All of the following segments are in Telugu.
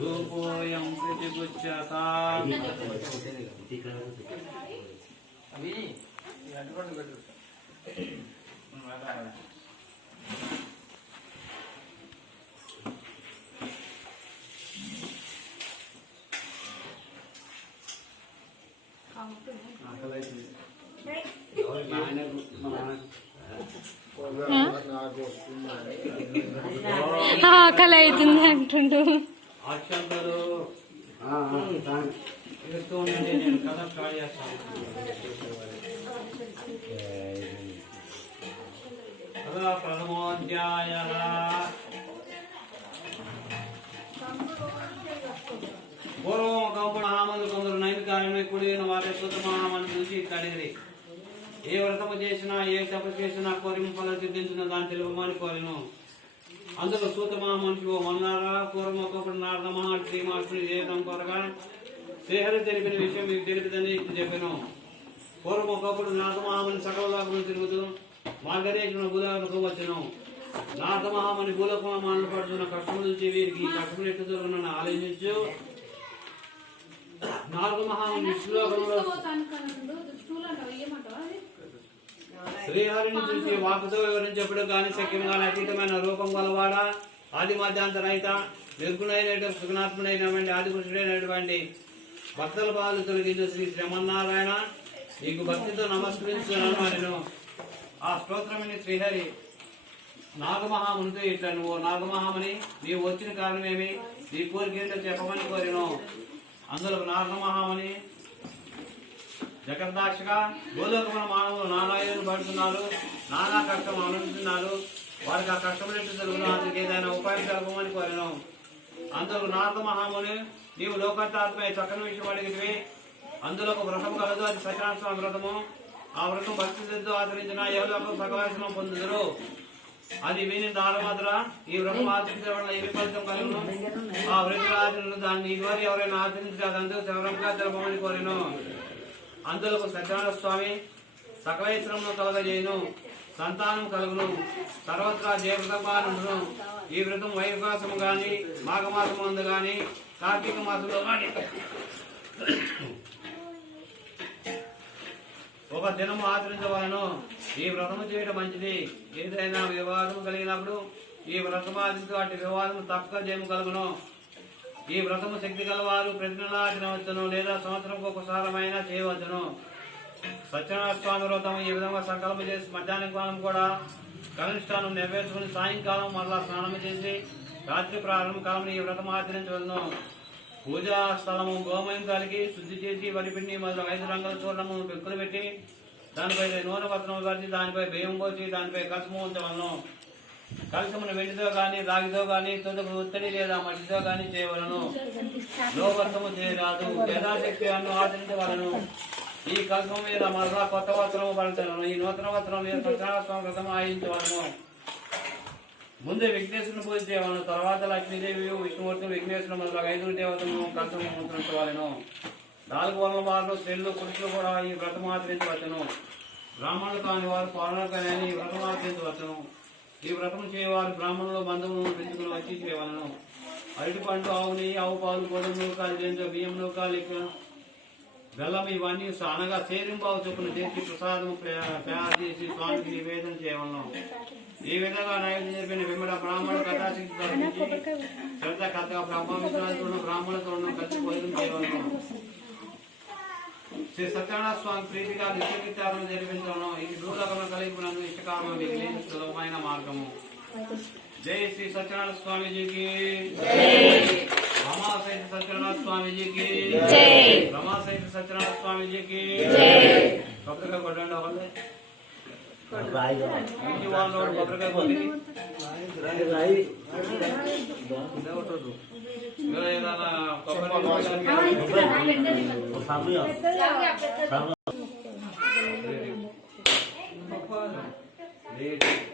రూపోయం ప్రతిపుచ్యతా అవి అటువంటి పెట్టు ఆకలి అవుతుంది అంటుండు. ప్రథమోధ్యాయ పూర్వం ఒకప్పుడు మహామందు కొందరు నైమికార్యమే కూడిన వారి శుద్ధ మహామని నుంచి కడిగిరి. ఏ వ్రతము చేసినా ఏ తప చేసినా కోరింపలు సిద్ధించిన దాన్ని తెలుపమని కోరిను. అందులో సూత మహామనిషి ఓ మన్నారా పూర్వం ఒకప్పుడు నారద మహర్షి శ్రీమాష్ని చేయడం కొరగా శ్రీహరి తెలిపిన విషయం మీకు తెలిపిదని చెప్పాను. పూర్వం ఒకప్పుడు నారద మహామని సకల లోకములు తిరుగుతూ మార్గరేశ్వర భూలోకకు వచ్చును. నారద మహామని భూలోకమాలను పడుతున్న కష్టముల నుంచి వీరికి కష్టములు ఎట్టు దొరుకునని ఆలోచించు. నారద మహామని విష్ణులోకంలో శ్రీహరిని చూసి వాకుతో వివరించప్పుడు గాని శక్యముగా అతీతమైన రూపం గలవాడ ఆది మధ్యాంతరహిత నిర్గుణైన సుగుణాత్ముడైనటువంటి ఆది పురుషుడైనటువంటి భక్తుల బాధలు తొలగించు శ్రీ శ్రీమన్నారాయణ నీకు భక్తితో నమస్కరించున్నాను అనెను. ఆ స్తోత్రమని శ్రీహరి నాగమహామునితో ఇట్లా నువ్వు నాగమహాముని నీవు వచ్చిన కారణమేమి, నీ కోరికేంటో చెప్పమని కోరిను. అందులో నాగమహాముని జగద్దాక్షగా భూలోకమున మానవులు నానాయులు పడుతున్నారు, నానా కష్టం అనుభవిస్తున్నారు. వారికి ఆ కష్టం ఎట్టు జరుగును, అందుకు ఏదైనా ఉపాయం జరగమని కోరిను. అందులో నారద మహాముని నీవు లోకాత్మై చక్కని విషయం అడిగితే అందులో ఒక వ్రతం కలదు, అది సత్యనారాయణ స్వామి వ్రతము. ఆ వ్రతం భక్తితో ఆచరించిన ఎవరు సకలాశనం పొందుదురు. అది విని నారమాద్ర ఈ వ్రతం ఆచరించడం వల్ల ఏమి ఫలితం కలుగును, ఆ వ్రతుల ఆచరణ దాన్ని ఇదివరకు ఎవరైనా ఆచరించడానికి శవరంగా జరపమని కోరిను. అందులో సత్యనారాయణ స్వామి సకలేశ్వరమును కలగజేయును, సంతానం కలుగును, సర్వత్రా జయవ్రతమానును. ఈ వ్రతం వైకాసము గాని మాఘమాసము అందు గాని కార్తీక మాసంలో గాని ఒక దినము ఆచరించవలను. ఈ వ్రతము చేయడం మంచిది. ఏదైనా వివాదం కలిగినప్పుడు ఈ వ్రతం ఆచరించి వాటి వివాదము తప్పక జయము కలుగును. ఈ వ్రతము శక్తి గలవారు ప్రతి నెల ఆచరించవచ్చును, లేదా సంవత్సరం ఒకసారమైనా చేయవచ్చును. సత్యనారాయణ స్వామి వ్రతం ఈ విధంగా సంకల్పం చేసి మధ్యాహ్నం కాలం కూడా కనిష్టానం నెరవేర్చుకుని సాయంకాలం మరలా స్నానం చేసి రాత్రి ప్రారంభ కాలం ఈ వ్రతం ఆచరించవలను. పూజా స్థలము గోమయం కలిగి శుద్ధి చేసి వరిపిండి మొదలు 5 రంగుల చూర్ణము పెంకులు పెట్టి దానిపై నూనె పత్రము కలిసి దానిపై బియ్యం పోసి దానిపై కలసము ఉంచవలను. కలసమును వెండితో గాని రాగితో గాని తొందరకు ఒత్తిడి లేదా మట్టితో గాని చేయవలను. లోకము చేయరాదు, యథాశక్తి అన్ను ఆచరించవలను. ఈ కల్పం మీద మరలా కొత్త వస్త్రము పడతాను. ఈ నూతన వస్త్రం మీద సత్యనారాయణ స్వామి వ్రతం ఆయించవలను. ముందే విఘ్నేశ్వరుని పూజ చేయవలను. తర్వాత లక్ష్మీదేవి విష్ణుమూర్తి విఘ్నేశ్వరుడు మొదలు 5 దేవతలను కలసం ముద్రించవలను. 4 వర్ణం వారు స్త్రీలు పురుషులు కూడా ఈ వ్రతం ఆచరించవచ్చును. బ్రాహ్మణులు కాని వారు పౌరులు కానీ ఈ వ్రతం ఆచరించవచ్చును. ఈ వ్రతం చేయవారు బ్రాహ్మణులు బంధువులను పెంచుకుని వచ్చి చేయవలను. అరటి పండు, ఆవు నెయ్యి, ఆవు పాలు, గోధుమ నూక, బియ్యం నూక, బెల్లం ఇవన్నీ అనగా సేరింబావు చొప్పున చేసి ప్రసాదం తయారు చేసి స్వామికి నివేదన చేయవలను. ఈ విధంగా నైవేద్యం జరిపిన వెంబడ బ్రాహ్మణుడు కథాశక్తి ధరించి శ్రద్ధ కథగా బ్రాహ్మణులతో కలిసి భోజనం చేయవలను. శ్రీ సత్యనారాయణ స్వామి ప్రీతిగా నిత్యకృత్యాలను జరిపించవలను. ఇది భూలోకంలో కలిగినందు ఇష్టకాలం మిగిలి సులభమైన మార్గము. జై శ్రీ సత్యనారాయణ స్వామిజీకి, రమాసైత సత్యనారాయణ స్వామిజీకి, రమాసైత సత్యనారాయణ స్వామిజీకి. కొబ్బరికాయ కొట్టండి ఒకటి, ఇంటి వాళ్ళు కొబ్బరికాయ కొట్టి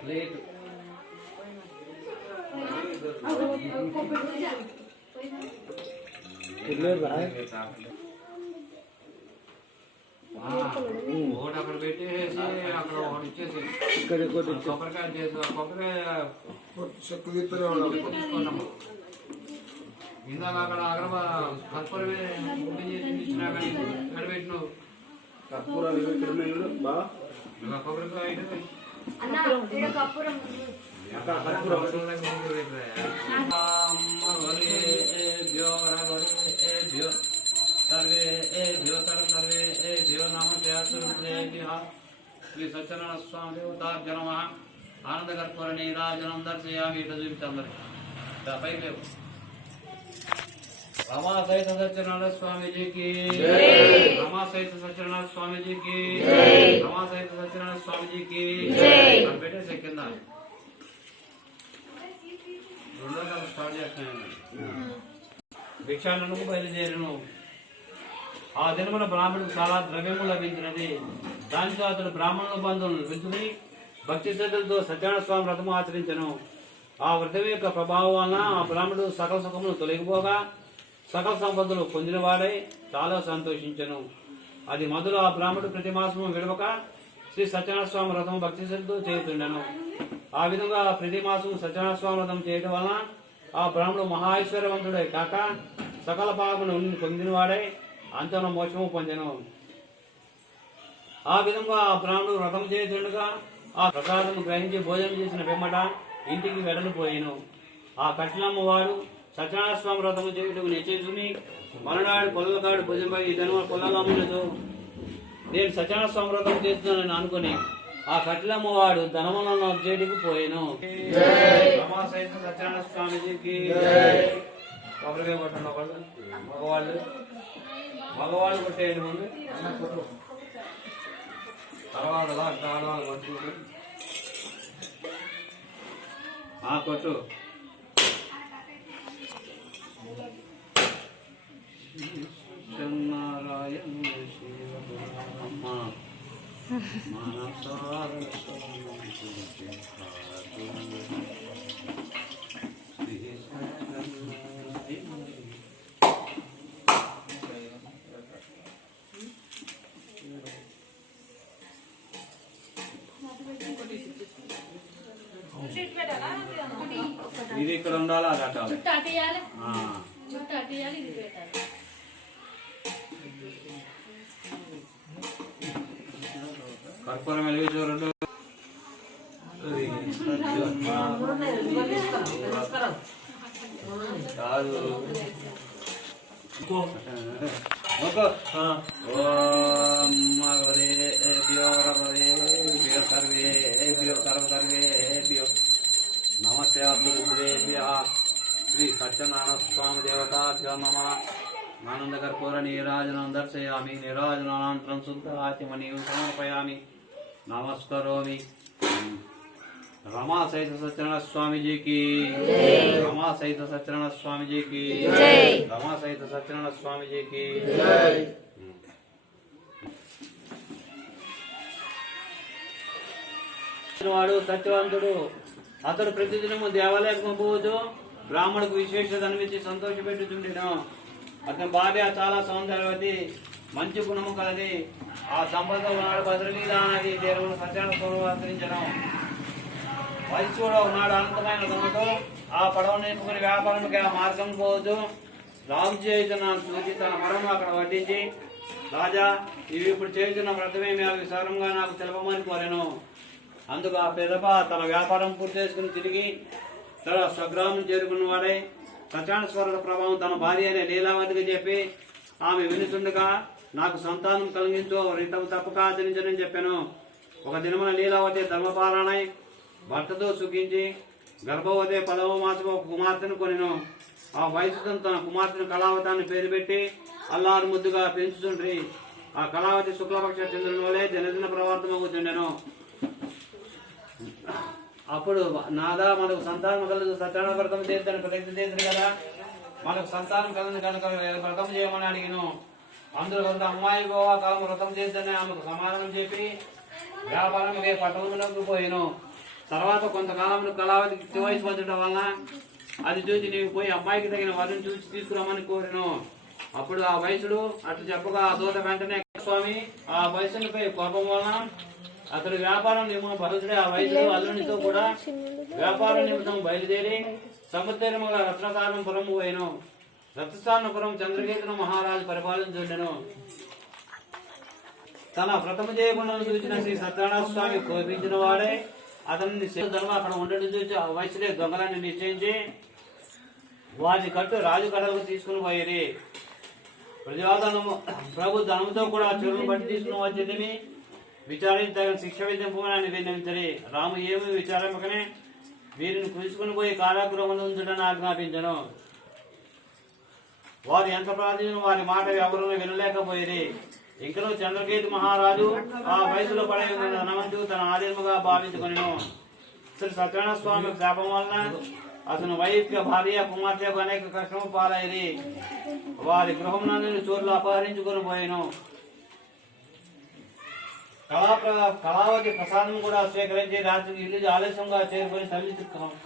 ప్లేట్ ఒకటి అక్కడ పెట్టేసి అక్కడ ఒకటి ఇచ్చేసి కొబ్బరికాయ చేసి కొబ్బరికాయ తీసుకోండమ్మా. ఇందాక అక్కడ అగరబా కర్పూరం ఇచ్చినా కానీ ఎక్కడ పెట్టినావు ఇలా కొబ్బరికాయ శ్రీ సత్యనారాయణ స్వామి దేవతార్జనమ ఆనంద కర్పూర నీరాజనం దర్శయామి. ఇట్లా చూపించారు పైకి లేవు. రమా సహిత సత్యనారాయణ స్వామిజీకి, రమా సహిత సత్యనారాయణ స్వామిజీకి, రమా సహిత సత్యనారాయణ స్వామిజీకి పెట్టేసి కింద రెండో నెల స్టార్ట్ చేస్తున్నాను. భిక్షాటనకు బయలుదేరను. ఆ దినమున బ్రాహ్మణుడికి చాలా ద్రవ్యము లభించినది. దానితో అతడు బ్రాహ్మణుల బంధువులను పిలుచుకుని భక్తి శ్రద్ధలతో సత్యనారాయణ స్వామి వ్రతము ఆచరించను. ఆ వ్రతం యొక్క ప్రభావం వలన ఆ బ్రాహ్మణుడు సకల సుఖములు తొలగిపోగా సకల సంపదలు పొందినవాడై చాలా సంతోషించను. అది మొదలు ఆ బ్రాహ్మణుడు ప్రతి మాసము విడవక శ్రీ సత్యనారాయణ స్వామి వ్రతం భక్తి శ్రద్ధతో చేస్తుండను. ఆ విధంగా ప్రతి మాసం సత్యనారాయణ స్వామి వ్రతం చేయడం వలన ఆ బ్రాహ్మణుడు మహా ఐశ్వర్యవంతుడై కాక సకల పాపమును పొందినవాడై అంతన మోక్షము పొందెను. ఆ విధంగా ఆ బ్రాహ్మణుడు వ్రతం చేస్తుండగా ఆ ప్రసాదం గ్రహించి భోజనం చేసిన వెంబట ఇంటికి వెడలిపోయాను. ఆ కఠినమ్మ వాడు సత్యనారాయణ స్వామి వ్రతము చేయుటకు నిశ్చయించుకుని మలనాడు పొల్లకాడు భుజంపై ధనుమ పొల్లగమ్ములతో నేను సత్యనారాయణ స్వామి వ్రతం చేస్తున్నానని అనుకుని ఆ కఠినమ్మ వాడు ధనములను చేటికి పోయాను. సత్యనారాయణ స్వామిజీకి కొబ్బరికాయ కొట్టండి. ఒకళ్ళు మగవాళ్ళు కొట్టేయండి ముందు, తర్వాత ఆడవాళ్ళు కొట్టుకుంటు కొట్టు. నారాయణ ఇది ఇక్కడ ఉండాలి, అది అట్టాలి. కర్పూరం వెలిగించు. రెండు కాదు నమస్తే అభ్యుదేభ్య శ్రీ సత్యనారాయణ స్వామి దేవతాభ్యో నమ. ఆనంద కర్పూర నీరాజనం దర్శయామి. నీరాజనానంతరం శుద్ధ ఆత్మనీయం సమర్పయామి. నమస్కరోమి. రమా సహిత సత్యనారాయణ స్వామిజీకి, రమా సహిత సత్యనారాయణ స్వామిజీకి, రమా సహిత సత్యనారాయణ స్వామిజీకి. వాడు సత్యవంతుడు. అతడు ప్రతిదినము దేవాలయకు పోవచ్చు. బ్రాహ్మణుకు విశేషత అనిపించి సంతోషపెట్టుచుండెను. అతని భార్య చాలా సౌందర్యవతి, మంచి గుణము కలది. ఆ సంపద నాడు భద్రలీలా నది తీరమును సత్యనారాయణ స్వామి ఆచరించడం. వయసు కూడా ఉన్నాడు అనంతమైన దొంగతో ఆ పడవ నింపుకుని వ్యాపారానికి ఆ మార్గం పోవచ్చు. రాజు చేయుచున్న సూచి తన మరము అక్కడ వడ్డించి, రాజా, ఇవి ఇప్పుడు చేయుచున్న వ్రతమేమి అవి విసారంగా నాకు తెలపమని కోరెను. అందుకు ఆ పెదప తన వ్యాపారం పూర్తి చేసుకుని తిరిగి తన స్వగ్రామం చేరుకున్న వాడై సత్యనారాయణ స్వామి ప్రభావం తన భార్య అనే లీలావతికి చెప్పి ఆమె వినుచుండగా, నాకు సంతానం కలిగించు, రితం తప్పక ఆచరించని చెప్పాను. ఒక దినమున లీలావతి ధర్మపాలనై భర్తతో సుఖించి గర్భవతి 10వ మాసం ఒక కుమార్తెను కొనెను. ఆ వయసుతో తన కుమార్తెను కళావతాన్ని పేరు పెట్టి అల్లారు ముద్దుగా పెంచుతుండ్రి. ఆ కళావతి శుక్లపక్ష చంద్రుని వలె దినదిన ప్రవర్తమవుతుండెను. అప్పుడు నాదా, మనకు సంతానం కలదు, సత్యనారాయణ వ్రతం చేద్దని ప్రతిజ్ఞ చేద్దరు కదా, మనకు సంతానం కలదు కనుక వ్రతం చేయమని అడిగిను. అందులో కొంత అమ్మాయి గోవా కాలం వ్రతం చేద్దని ఆమెకు సమాధానం చెప్పి వ్యాపారం పట్టణంలోకి పోయాను. తర్వాత కొంతకాలంలో కళావతికి యుక్తి వయసు వచ్చడం వలన అది చూసి నీవు పోయి అమ్మాయికి తగిన వరుని చూసి తీసుకురామని కోరిను. అప్పుడు ఆ వయసుడు అట్లు చెప్పగా ఆ దూత వెంటనే స్వామి ఆ వయసునిపై కోపం వలన అతడు వ్యాపారం నిమిత్తం భరతుడే ఆ వయసులో అల్లునితో కూడా వ్యాపార నిమిత్తం బయలుదేరి సముద్రముగా రత్నకారంపురం పోయిను. రత్నస్థానపురం చంద్రకేతును మహారాజు పరిపాలించుండెను. తన వ్రతము చేయకుండా చూసిన శ్రీ సత్యనారాయణ స్వామి కోపించిన వాడే అతన్ని ధర్మ అక్కడ ఉండడం చూసి ఆ వయసులే దొంగలని నిశ్చయించి వారిని కట్టు రాజు కడలకు తీసుకుని పోయి ప్రజాధనము ప్రభు ధనముతో కూడా చెరువును బట్టి తీసుకుని వచ్చిందని విచారించగా శిక్ష విధింపమని విన్నవించని రాము ఏమి విచారింపకనే వీరిని కులుసుకుని పోయి కారాగృహం ఉంచడని ఆజ్ఞాపించను. వారు ఎంత ప్రార్థించిన వారి మాట ఎవరు వినలేకపోయేది. ఇంకనూ చంద్రకేతు మహారాజు ఆ వయసులో పడే ధనవంతు తన ఆదేశముగా భావించుకొనెను. శ్రీ సత్యనారాయణ స్వామి శాపం వలన అతను వైఫ్య భార్య కుమార్తెకు అనేక కష్టము పాలైరి. వారి గృహం నందు చోర్లు అపహరించుకొని పోయాను. కళావతి ప్రసాదం కూడా స్వీకరించి రాత్రికి ఇల్లు ఆలస్యంగా చేరుకొని తల్లి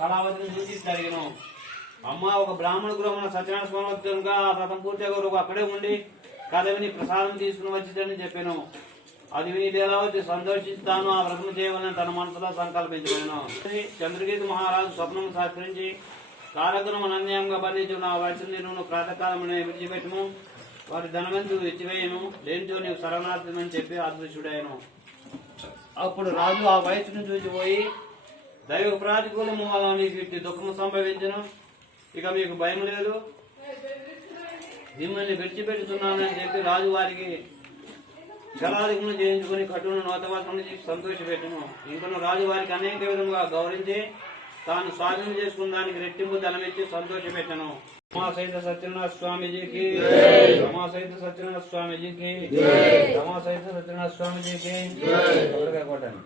కళావతిని చూసి జరిగిను. అమ్మ ఒక బ్రాహ్మణ గృహం సత్యనారాయణ స్వామి వ్రతం పూర్తిగా అక్కడే ఉండి కథ విని ప్రసాదం తీసుకుని వచ్చిందని చెప్పాను. అది విని లీలావతి సంతోషిస్తాను ఆ వ్రతం చేయవాలని తన మనసులో సంకల్పించాను. చంద్రకేతు మహారాజు స్వప్నం శాస్త్రించి కారగ్రహం అన్యాయంగా బంధించిన ఆ వయసు నేను ప్రాతకాలం విడిచిపెట్టము వారి ధనవంతు ఎత్తివేయను లేనిచో నీవు శరణార్థమని చెప్పి అదృశ్యుడాయను. అప్పుడు రాజు ఆ వయసును చూసిపోయి దైవ ప్రాతికూలము వల్ల నీకు ఇట్టి దుఃఖము సంభవించను. ఇక మీకు భయం లేదు, మిమ్మల్ని విడిచిపెట్టుతున్నానని చెప్పి రాజు వారికి జలాధికమును చేయించుకుని కట్టును నూతవస్త్రములు చేసి సంతోషపెట్టును. ఇంకను రాజు వారికి అనేక విధంగా గౌరవించి తాను స్వాధీనం చేసుకున్న రెట్టింపు ధనమిచ్చి సంతోషపెట్టను. రమాసహిత సత్యనారాయణ స్వామిజీకి, రమాసహిత సత్యనారాయణ స్వామిజీకి, రమాసహిత సత్యనారాయణ స్వామిజీకి కొట్టండి.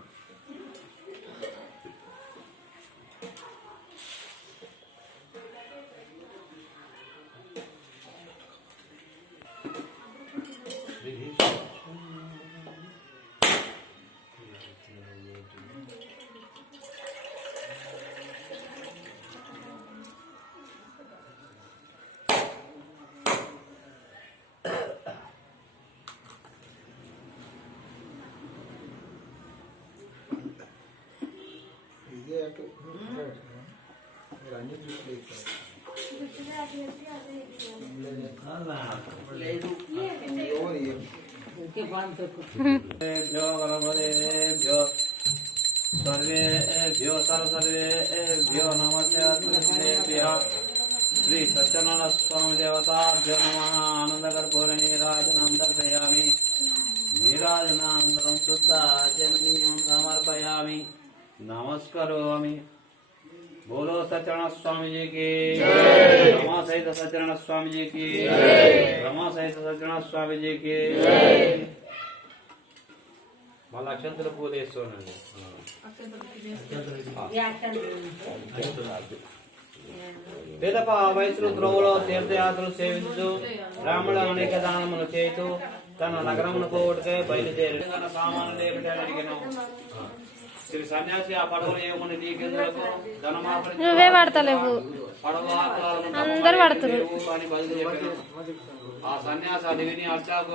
सर्वेभ्यो सर्वेभ्यो नमस्ते श्री सत्यनारायण स्वामी देवताभ्यो नमः. आनंदकर्पूर नीराजनं दर्शयामि. नीराजनानन्तरं शुद्धाचमनीयं समर्पयामि. नमस्करोमि. बोलो सत्यनारायण स्वामी जी की जय. रमा सहित सत्यनारायण स्वामी जी की जय. रमा सहित सत्यनारायण स्वामी जी की जय. మళ్ళీ అక్షంతల పూలు వేసుకోనండి. పిదప వయసులో త్రోవలో తీర్థయాత్రలు సేవించు బ్రాహ్మణ అనేక దానములు చేతూ తన నగరమును పోగొట్టుకే బయలుదేరి సామాన్లు ఏమిటి అని అడిగాను. శ్రీ సన్యాసి ఆ పడవలు ఏముండి నీకెందుకు నువ్వే పడతలేవు పడవ అందరు పడతారు అని బయలుదేరాను. ఆ సన్యాసి అది విని అట్టాకు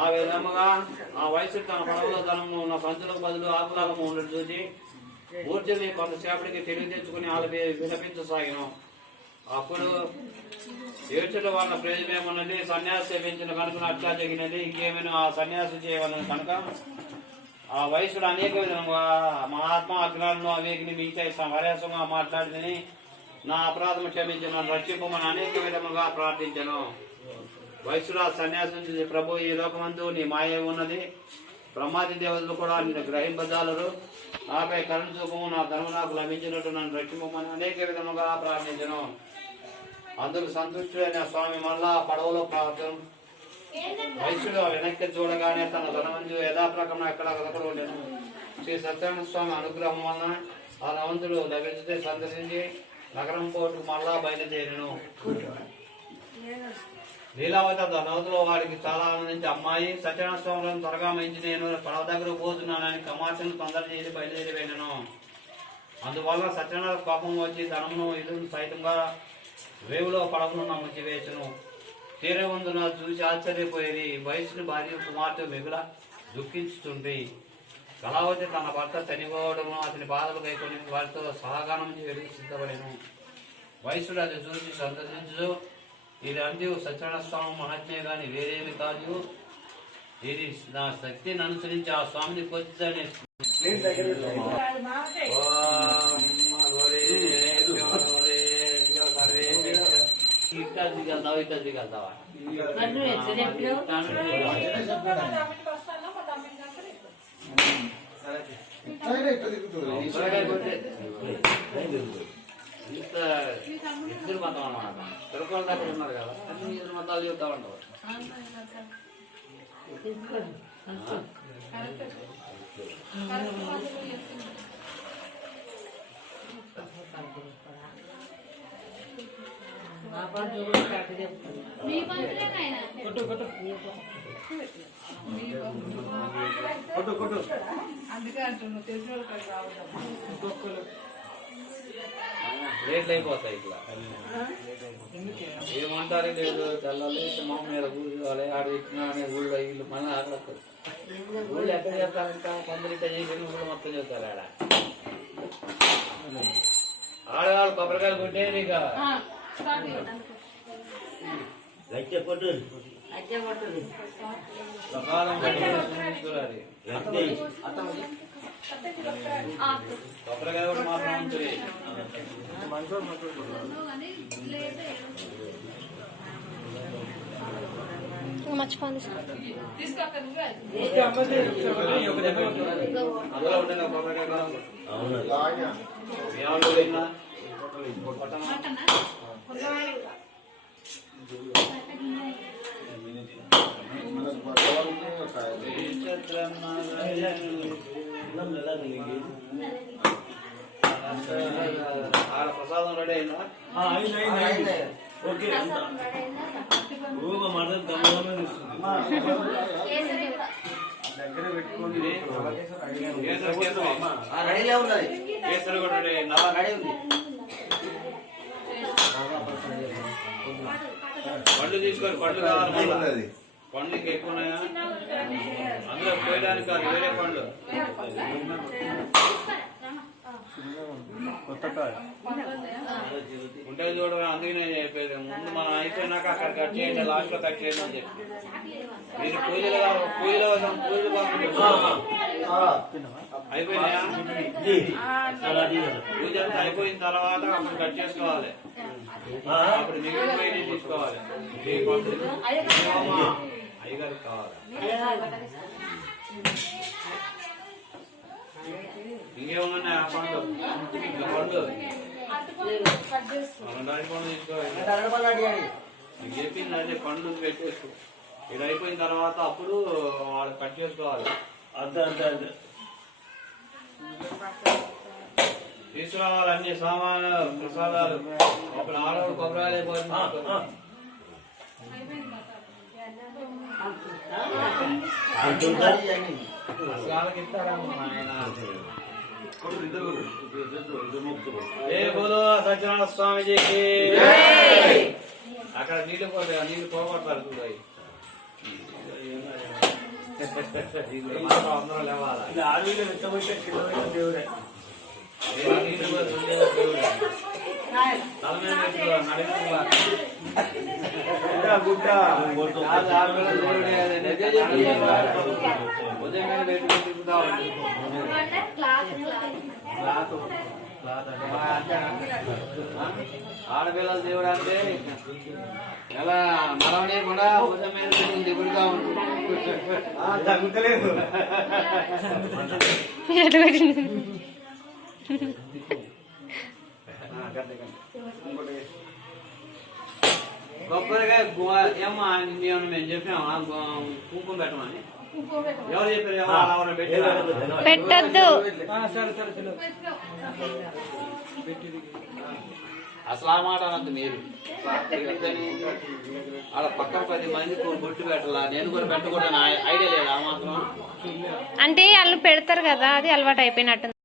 ఆ విధముగా ఆ వయసు తన పడవలో ధనము నా సంచులకు బదులు ఆకులాగము ఉండడం చూసి ఊర్జని కొంతసేపటికి తెలివి తెచ్చుకుని వాళ్ళకి విలపించసాగిన. అప్పుడు ఏడ్చడం వల్ల ప్రయోజనమేమన్నది సన్యాసి సేవించిన కనుక అట్లా జరిగినది ఇంకేమైనా ఆ సన్యాసి చేయవలని కనుక ఆ వయసులో అనేక విధంగా మా ఆత్మ అగ్నాలను అవేకిని మిగతా వరేసంగా మాట్లాడిందని నా అపరాధము క్షమించి నన్ను రక్షింపమని అనేక విధముగా ప్రార్థించాను. వయసులో సన్యాసం చేసి ప్రభు ఈ లోకమందు నీ మాయ ఉన్నది, బ్రహ్మాది దేవతలు కూడా నిన్ను గ్రహింపజాలరు, నాపై కరుణ చూపము నా ధర్మ నాకు లభించినట్టు నన్ను రక్షింపమని అనేక విధముగా ప్రార్థించను. అందుకు సంతుష్టుడైన స్వామి మళ్ళా పడవలో ప్రార్థన వయసులో వెనక్కి చూడగానే తన ధనవంతు యథాప్రకం ఎక్కడ ఉండేను. శ్రీ సత్యనారాయణ స్వామి అనుగ్రహం వలన ఆ ధనవంతుడు లభించితే సందర్శించి నగరం పోటుకు మళ్ళా బయలుదేరిను. లీలావతి ధనవంతులో వాడికి చాలా ఆనందించి అమ్మాయి సత్యనారాయణ స్వామిని త్వరగా మంచి నేను పడవ దగ్గర పోతున్నానని కమార్షిని తొందర చేసి బయలుదేరి వెళ్ళాను. అందువల్ల సత్యనారాయణ కోపం వచ్చి ధనమును ఇల్లు సైతంగా రేవులో పడవను ముంచివేసును. తీరవందున చూసి ఆశ్చర్యపోయేది. వయసుని భార్య కుమార్తె మిగుల దుఃఖించుతుంటే కళావతి తన భర్త చనిపోవడము అతని బాధలు కైకొని వారితో సహగానం చేయడానికి సిద్ధపడేను. వయసుడు అది చూసి సంతోషించు, ఇది అంత్యు సత్యనారాయణ స్వామి మహాత్మే కానీ వేరేమి కాదు. ఇది నా శక్తిని అనుసరించి ఆ స్వామిని పొందుతానే. ఇట్లా దిగలుగుతావా ఇద్దరు మతం అన్నమాట. తిరుపతి దగ్గర ఉన్నారు కదా, అన్ని ఇద్దరు మతాలు చెబుతా ఉంటారు. రేట్లు అయిపోతాయి ఇట్లా. ఏమంటారు లేదు తెల్లాలి మొహం మీద కూర్చోవాలి, ఆడ ఇచ్చిన ఊళ్ళో వీళ్ళు మళ్ళీ ఆడతారు. ఊళ్ళు ఎక్కడ చెప్తారంట, కొందరిట చేసి ఊళ్ళో మొత్తం చెప్తారు. ఆడవాళ్ళు కొబ్బరికాయలు కొట్టేది ఇక సకాలం చూడాలి. కొబ్బరికాయ కూడా మాత్రం ఉంటుంది. మర్చిపోయింది అందులో ఉంటుంది కొబ్బరికాయ ఆడ ప్రసాదం రెడీ అయిందా? కేసరి కూడా రెడీ అయిందా? పండ్లు తీసుకోరు, పండ్లు కావాలి. పండ్లకి ఎక్కువ ఉన్నాయా? అందులో పోయడానికి కాదు, వేరే పండ్లు. ఉంటుంది చూడగా, అందుకే నేను చెప్పేది ముందు మనం అయిపోయినాక అక్కడ కట్ చేయండి, లాస్ట్ లో కట్ చేయండి అని చెప్పి. మీరు పూజలు అయిపోయినాయా? పూజ అంతా అయిపోయిన తర్వాత అప్పుడు కట్ చేసుకోవాలి. అప్పుడు మిగిలిపోయి తీసుకోవాలి. అయ్యగారికి కావాలి. ఇంకేమన్నా పండు పండు పండు తీసుకోవాలి. చెప్పింది అదే, పండ్లు పెట్టేసుకో. ఇది అయిపోయిన తర్వాత అప్పుడు వాళ్ళు కట్ చేసుకోవాలి. అంతే అంతే అంతే తీసుకురావాలి అన్ని సామాను ప్రసాదాలు. అప్పుడు ఆడవాళ్ళు కొబ్బరి అయిపోతుంది. వాళ్ళకి ఇస్తారమ్మా ఆయన. ఏ బోలో సత్యనారాయణ స్వామిజీకి. అక్కడ నీళ్లు పోతాయి, నీళ్లు పోగొడతారు చూడాలి. అందరూ లేవాలి. దేవుడే తల మీద ఉదయం మీద పెట్టుకుని తిప్పుతా ఉంటుంది. ఆడపిల్లలు దేవుడు అంటే ఎలా మరవనే కూడా ఉదయం మీద పెట్టుకుని తిప్పుడుగా ఉంటుంది. తగ్గుతలేదు. కొబ్బరికాయ ఏమో మేము చెప్పామా కుంకుమ పెట్టమని? ఎవరు చెప్పారు? పెట్టద్దు. అసలు ఆ మాట అనద్దు మీరు. అలా పక్కన 10 మంది బొట్టు పెట్టాలా, నేను కూడా పెట్టకూడదు ఐడియా లేదు. ఆ మాత్రం అంటే వాళ్ళు పెడతారు కదా, అది అలవాటు అయిపోయినట్టు.